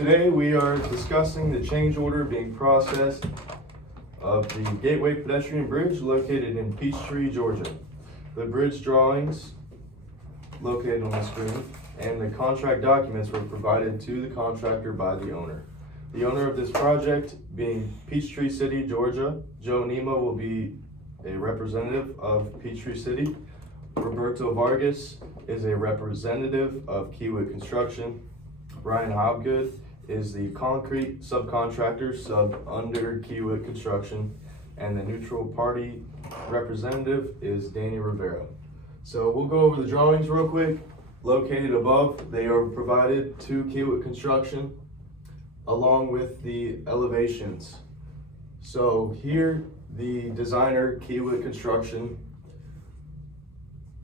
Today we are discussing the change order being processed of the Gateway Pedestrian Bridge located in Peachtree, Georgia. The bridge drawings located on the screen and the contract documents were provided to the contractor by the owner. The owner of this project being Peachtree City, Georgia. Joe Nemo will be a representative of Peachtree City. Roberto Vargas is a representative of Kiewit Construction. Brian Hobgood is the concrete subcontractor sub under Kiewit Construction, and the neutral party representative is Danny Rivera. So we'll go over the drawings real quick. Located above, they are provided to Kiewit Construction along with the elevations. So here, the designer, Kiewit Construction,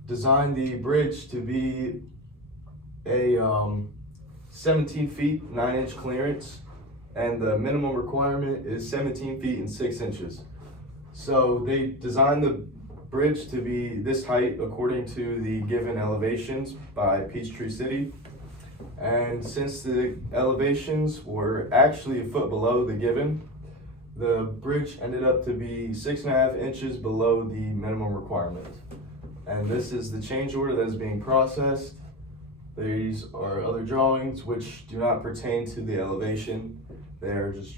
designed the bridge to be a 17 feet, 9-inch clearance, and the minimum requirement is 17 feet and 6 inches. So they designed the bridge to be this height according to the given elevations by Peachtree City. And since the elevations were actually a foot below the given, the bridge ended up to be 6.5 inches below the minimum requirement. And this is the change order that is being processed. These are other drawings which do not pertain to the elevation. They are just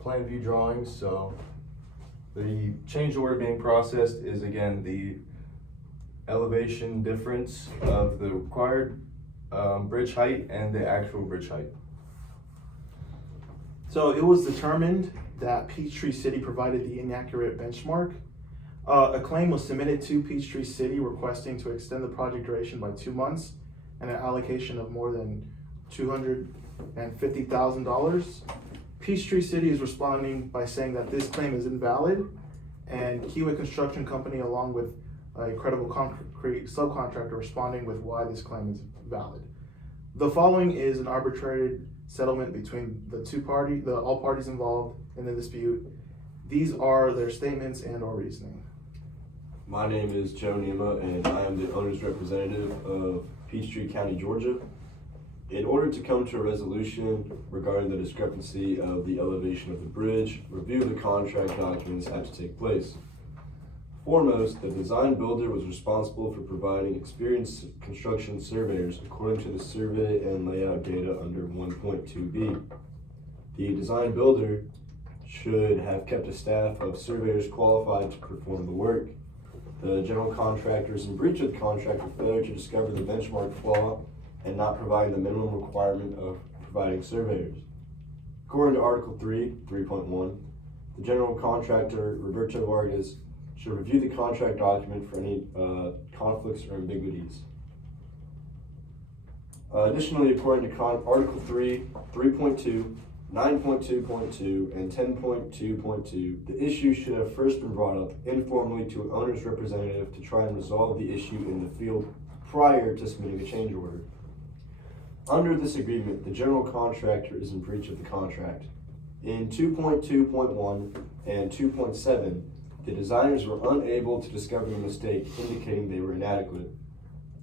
plan view drawings. So the change order being processed is again the elevation difference of the required bridge height and the actual bridge height. So it was determined that Peachtree City provided the inaccurate benchmark. A claim was submitted to Peachtree City requesting to extend the project duration by 2 months and an allocation of more than $250,000. Peachtree City is responding by saying that this claim is invalid, and Kiewit Construction Company, along with a credible concrete subcontractor, responding with why this claim is valid. The following is an arbitrated settlement between all parties involved in the dispute. These are their statements and or reasoning. My name is Joe Nemo, and I am the owner's representative of Peachtree County, Georgia. In order to come to a resolution regarding the discrepancy of the elevation of the bridge, review of the contract documents had to take place. Foremost, the design builder was responsible for providing experienced construction surveyors according to the survey and layout data under 1.2b. The design builder should have kept a staff of surveyors qualified to perform the work. The general contractor is in breach of the contract for failure to discover the benchmark flaw and not providing the minimum requirement of providing surveyors. According to Article 3.1, the general contractor, Roberto Vargas, should review the contract document for any conflicts or ambiguities. Additionally, according to Article 3.2, 9.2.2, and 10.2.2, the issue should have first been brought up informally to an owner's representative to try and resolve the issue in the field prior to submitting a change order. Under this agreement, the general contractor is in breach of the contract. In 2.2.1 and 2.7, the designers were unable to discover the mistake, indicating they were inadequate.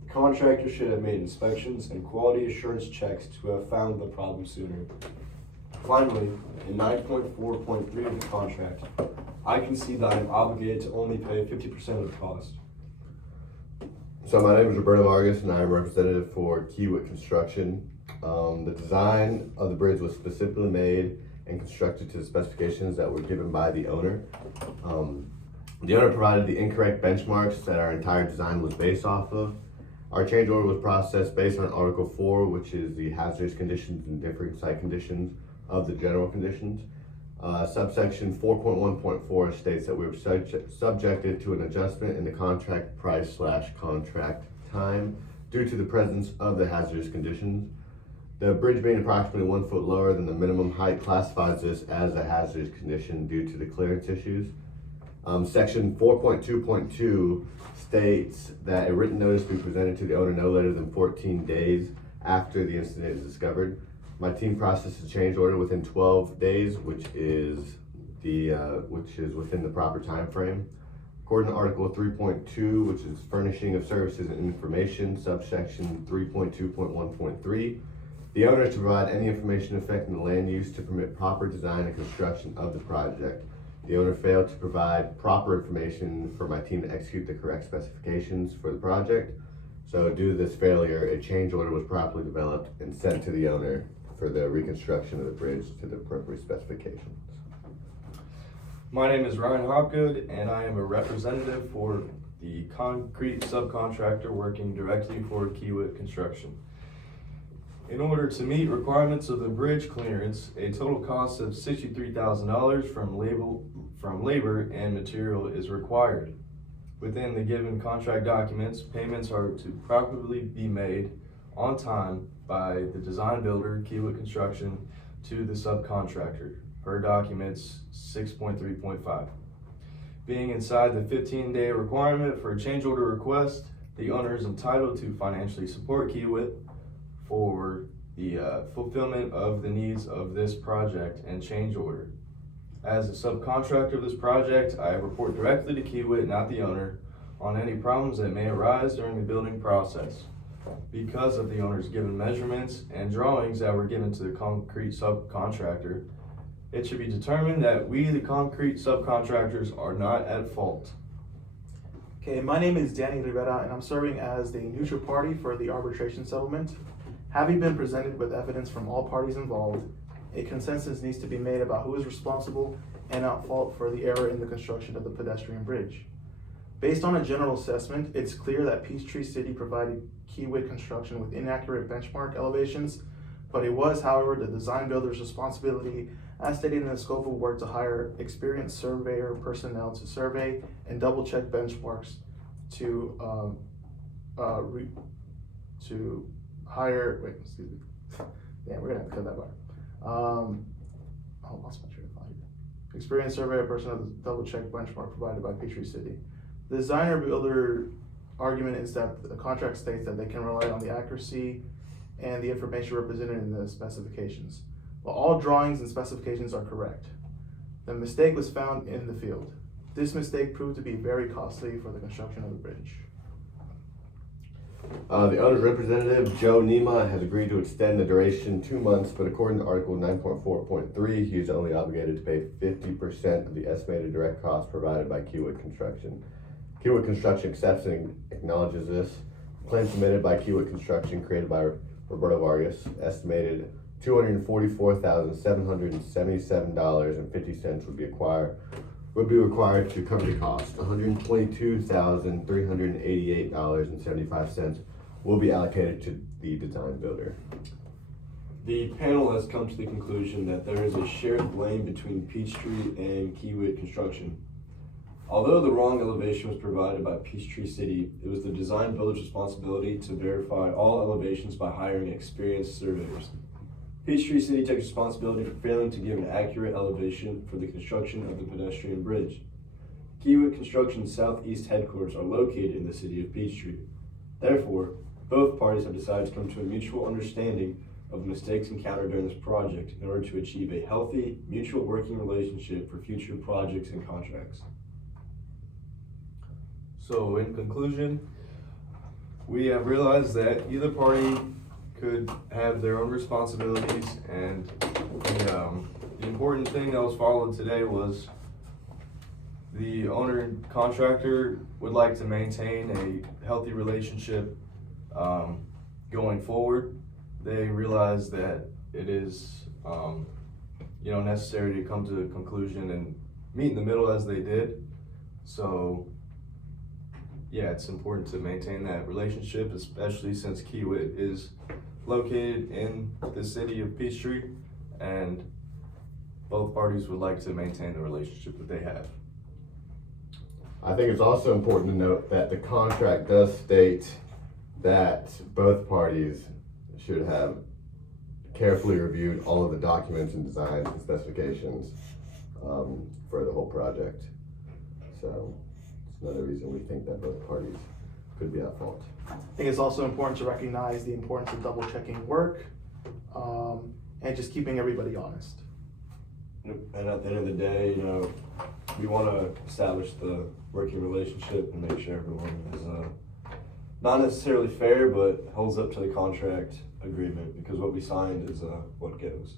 The contractor should have made inspections and quality assurance checks to have found the problem sooner. Finally, in 9.4.3 of the contract, I can see that I am obligated to only pay 50% of the cost. So my name is Roberto Vargas, and I am representative for Kiewit Construction. The design of the bridge was specifically made and constructed to the specifications that were given by the owner. The owner provided the incorrect benchmarks that our entire design was based off of. Our change order was processed based on Article 4, which is the hazardous conditions and differing site conditions of the general conditions. Subsection 4.1.4 states that we were subjected to an adjustment in the contract price / contract time due to the presence of the hazardous conditions. The bridge being approximately 1 foot lower than the minimum height classifies this as a hazardous condition due to the clearance issues. Section 4.2.2 states that a written notice be presented to the owner no later than 14 days after the incident is discovered. My team processed the change order within 12 days, which is within the proper time frame. According to Article 3.2, which is furnishing of services and information, subsection 3.2.1.3, The owner is to provide any information affecting the land use to permit proper design and construction of the project. The owner failed to provide proper information for my team to execute the correct specifications for the project. So due to this failure, a change order was properly developed and sent to the owner for the reconstruction of the bridge to the appropriate specifications. My name is Ryan Hopgood, and I am a representative for the concrete subcontractor working directly for Kiewit Construction. In order to meet requirements of the bridge clearance, a total cost of $63,000 from labor and material is required. Within the given contract documents, payments are to properly be made on time by the design builder, Kiewit Construction, to the subcontractor, per documents 6.3.5. Being inside the 15-day requirement for a change order request, the owner is entitled to financially support Kiewit for the fulfillment of the needs of this project and change order. As a subcontractor of this project, I report directly to Kiewit, not the owner, on any problems that may arise during the building process. Because of the owner's given measurements and drawings that were given to the concrete subcontractor, it should be determined that we, the concrete subcontractors, are not at fault. Okay, my name is Danny Rivera, and I'm serving as the neutral party for the arbitration settlement. Having been presented with evidence from all parties involved, a consensus needs to be made about who is responsible and at fault for the error in the construction of the pedestrian bridge. Based on a general assessment, it's clear that Peachtree City provided Kiewit Construction with inaccurate benchmark elevations, but it was, however, the design builder's responsibility, as stated in the scope of work, to hire experienced surveyor personnel to survey and double-check benchmarks to hire. Wait, excuse me. Yeah, we're gonna have to cut that part. I lost my train of thought here. Experienced surveyor personnel to double-check benchmark provided by Peachtree City. The designer builder argument is that the contract states that they can rely on the accuracy and the information represented in the specifications. But all drawings and specifications are correct. The mistake was found in the field. This mistake proved to be very costly for the construction of the bridge. The owner's representative, Joe Nema, has agreed to extend the duration 2 months, but according to Article 9.4.3, he is only obligated to pay 50% of the estimated direct cost provided by Kiewit Construction. Kiewit Construction accepts and acknowledges this. The plan submitted by Kiewit Construction, created by Roberto Vargas, estimated $244,777.50 would be required to cover the cost. $122,388.75 will be allocated to the design builder. The panel has come to the conclusion that there is a shared blame between Peachtree and Kiewit Construction. Although the wrong elevation was provided by Peachtree City, it was the design builder's responsibility to verify all elevations by hiring experienced surveyors. Peachtree City takes responsibility for failing to give an accurate elevation for the construction of the pedestrian bridge. Kiewit Construction's southeast headquarters are located in the city of Peachtree. Therefore, both parties have decided to come to a mutual understanding of the mistakes encountered during this project in order to achieve a healthy, mutual working relationship for future projects and contracts. So in conclusion, we have realized that either party could have their own responsibilities, and the important thing that was followed today was the owner and contractor would like to maintain a healthy relationship going forward. They realize that it is necessary to come to a conclusion and meet in the middle as they did. So yeah, it's important to maintain that relationship, especially since Kiewit is located in the city of Peachtree, and both parties would like to maintain the relationship that they have. I think it's also important to note that the contract does state that both parties should have carefully reviewed all of the documents and designs and specifications for the whole project. So it's another reason we think that both parties could be at fault. I think it's also important to recognize the importance of double checking work and just keeping everybody honest. And at the end of the day, we want to establish the working relationship and make sure everyone is not necessarily fair, but holds up to the contract agreement, because what we signed is what goes.